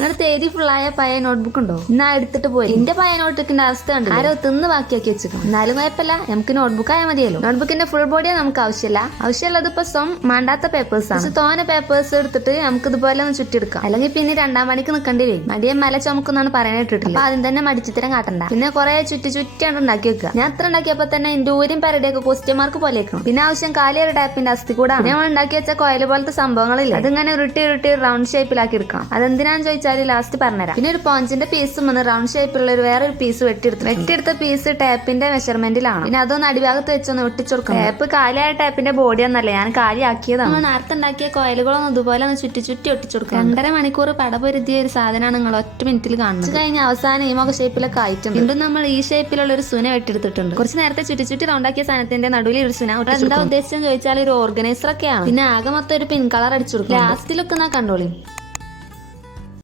നിങ്ങളുടെ തേതി ഫുള്ളായ പഴയ നോട്ട്ബുക്ക് ഉണ്ടോ? എന്നാ എടുത്തിട്ട് പോയി. എന്റെ പഴയ നോട്ട്ബുക്കിന്റെ അവസ്ഥ ഉണ്ട്, ആരോ തിന്ന് ബാക്കിയാക്കി വെച്ചിരിക്കും. എന്നാലും കുഴപ്പമില്ല, നമുക്ക് നോട്ട്ബുക്ക് ആയാൽ മതിയല്ലോ. നോട്ട്ബുക്കിന്റെ ഫുൾ ബോഡിയെ നമുക്ക് ആവശ്യമുള്ളത് ഇപ്പൊ മാണ്ടാത്ത പേപ്പേഴ്സ് ആണ്. തോനെ പേപ്പേഴ്സ് എടുത്തിട്ട് നമുക്ക് ഇതുപോലെ ഒന്ന് ചുറ്റിയെടുക്കാം. അല്ലെങ്കിൽ പിന്നെ 2-ാം പണിക്ക് നിൽക്കേണ്ടി വരും. മടിയെ മല ചുമക്കുന്നാണ് പറയാനിട്ടിട്ടില്ല. അപ്പൊ ആദ്യം തന്നെ മടിച്ചിത്തരം കാട്ടണ്ട. പിന്നെ കുറെ ചുറ്റിയാണ് ഉണ്ടാക്കി വെക്കുക. ഞാൻ അത്ര ഉണ്ടാക്കിയപ്പോ തന്നെ എന്റെ ഊരും പരടിയൊക്കെ ക്വസ്റ്റ്യൻ മാർക്ക് പോലെ വെക്കണം. പിന്നെ ആവശ്യം കാലിയൊരു ടാപ്പിന്റെ അസ്ഥി കൂടെ നമ്മൾ ഉണ്ടാക്കി വെച്ച കോയൽ പോലത്തെ സംഭവങ്ങളില്ല, അതിങ്ങനെ ഉരുട്ടി റൗണ്ട് ഷേപ്പിലാക്കി എടുക്കണം. അതെന്തിനാന്ന് ചോദിച്ചാൽ ലാസ്റ്റ് പറഞ്ഞുതരാം. പിന്നെ ഒരു പോഞ്ചിന്റെ പീസും വന്ന് റൗണ്ട് ഷേപ്പിലുള്ള വേറൊരു പീസ് വെട്ടിയെടുത്ത പീസ് ടാപ്പിന്റെ മെഷർമെന്റിലാണ്. പിന്നെ അതൊന്ന് അടിഭാഗത്ത് വെച്ചൊന്ന് ഒട്ടിച്ചു കൊടുക്കണം. ടാപ്പ് കാലിയായ ടാപ്പിന്റെ ബോഡി ഒന്നല്ല, ഞാൻ കാലിയാക്കിയതാണ്. നമ്മൾ നേരത്തെ ഉണ്ടാക്കിയ കോയിലുകളൊന്നും ഇതുപോലെ ഒന്ന് ചുറ്റി ഒട്ടിച്ചു കൊടുക്കണം. 2.5 മണിക്കൂർ പടപൊരുതിയ ഒരു സാധനമാണ് നിങ്ങൾ ഒറ്റ മിനിറ്റിൽ കാണുന്നത്. കഴിഞ്ഞ അവസാനം ഈ മുഖ ഷേപ്പിലൊക്കെ ആയിട്ടുണ്ട്. വീണ്ടും നമ്മൾ ഈ ഷേപ്പിലുള്ള ഒരു സുന വെട്ടിയെടുത്തിട്ടുണ്ട്. കുറച്ച് നേരത്തെ ചുറ്റി റൗണ്ടാക്കിയ സാധനത്തിന്റെ നടുവിൽ ഒരു സുന. എന്താ ഉദ്ദേശിച്ചെന്ന് ചോദിച്ചാൽ ഒരു ഓർഗനൈസർ ഒക്കെയാണ്. പിന്നെ ആകെ മൊത്തം ഒരു പിൻ കളർ അടിച്ചു കൊടുക്കും. ലാസ്റ്റിലൊക്കെ കണ്ടോളി.